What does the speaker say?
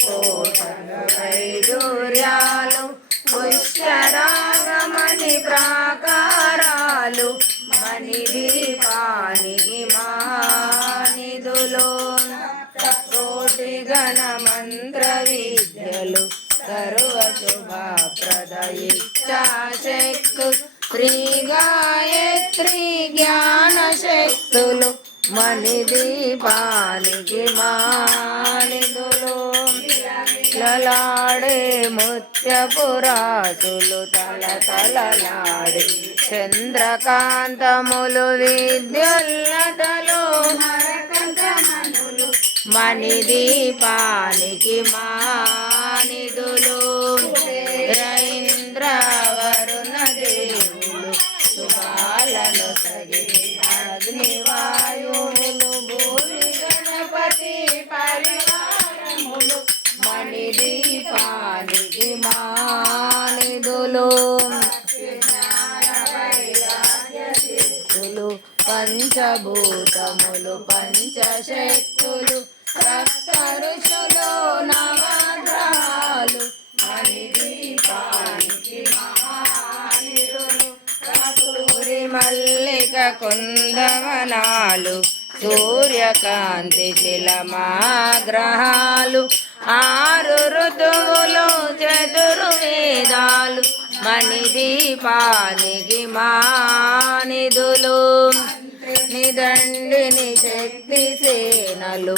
కోటలు వైడూర్యాలు పుష్కరాగమణి ప్రాకారాలు మణిదీపానికి మహానిధులు కోటి గణ మంత్ర విద్యలు సర్వశుభప్రద ఇచ్ఛాశక్తు శ్రీ గాయత్రి జ్ఞాన శక్తులు మణిదీపానికి మానిధులు లలాడే ముత్యపురాసులు తలతలలాడి చంద్రకాంతములు విద్యుల్లతలు మణిదీపానికి మానిధులు ఇంద్రవరుణ దేవులు శుభాలను సగి అగ్నివాయువులు భూమి గణపతి పరివారములు మణిదీపానికి మానిధులు పంచభూతములు పంచశక్తులు సప్త ఋషులు నవగ్రహాలు మణిదీపానికి మహానిధులు కస్తూరి మల్లిక కుందవనాలు సూర్యకాంతి శిలమాగ్రహాలు ఆరు ఋతువులు చతుర్వేదాలు మణిదీపానికి మానిధులు నిదండిని శక్తి సేనలు